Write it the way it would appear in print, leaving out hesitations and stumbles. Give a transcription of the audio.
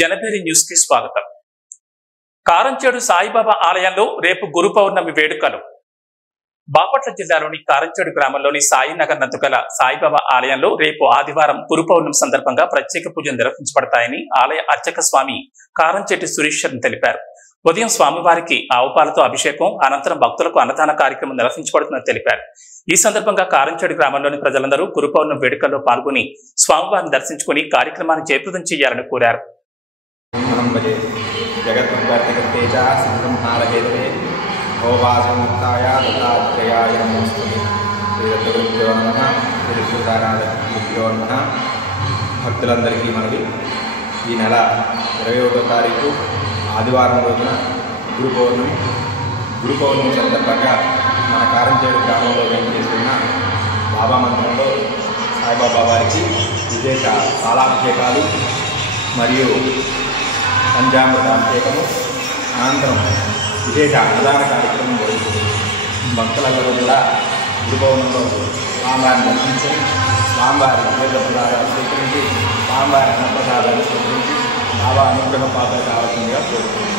Janabheri news కి స్వాగతం. కారంచేడు సాయిబాబా ఆలయంలో రేపు గురు పౌర్ణమి వేడుకలు. బాపట్ల జిల్లాలోని కారంచేడు గ్రామంలోని సాయినగర్ నందుగల సాయిబాబా ఆలయంలో రేపు ఆదివారం గురు పౌర్ణమి సందర్భంగా ప్రత్యేక పూజలు నిర్వహించబడతాయని ఆలయ అర్చక స్వామి కారంచేటి సురేశ్వర్ తెలిపారు. ఉదయం స్వామివారికి ఆవుపాలతో అభిషేకం, అనంతరం భక్తులకు అన్నదాన కార్యక్రమం నిర్వహించబడుతుందని తెలిపారు. ఈ సందర్భంగా కారంచేడు గ్రామంలోని ప్రజలందరూ గురు పౌర్ణమి వేడుకల్లో పాల్గొని స్వామివారిని దర్శించుకుని కార్యక్రమాన్ని జయప్రదం చేయాలని కోరారు. భక్తులందరికీ మనవి, ఈ నెల 21వ తారీఖు ఆదివారం రోజున గురు పౌర్ణమి సందర్భంగా మన కారంచేడు గ్రామంలో వేయించేస్తున్న బాబా మందిరంలో సాయిబాబా వారికి విశేష పాలాభిషేకాలు మరియు పంచామృత అభిషేకము, అనంతరం విశేష అన్నదాన కార్యక్రమం జరుగుతుంది. భక్తులందరూ కూడా గురు పౌర్ణమిలో స్వామివారిని దర్శించుకొని స్వామివారి తీర్థప్రసాదాలు స్వీకరించి స్వామివారి అన్నప్రసాదాలు స్వీకరించి బాబా అనుగ్రహ పాత్ర కావాల్సిందిగా కోరుతున్నాను.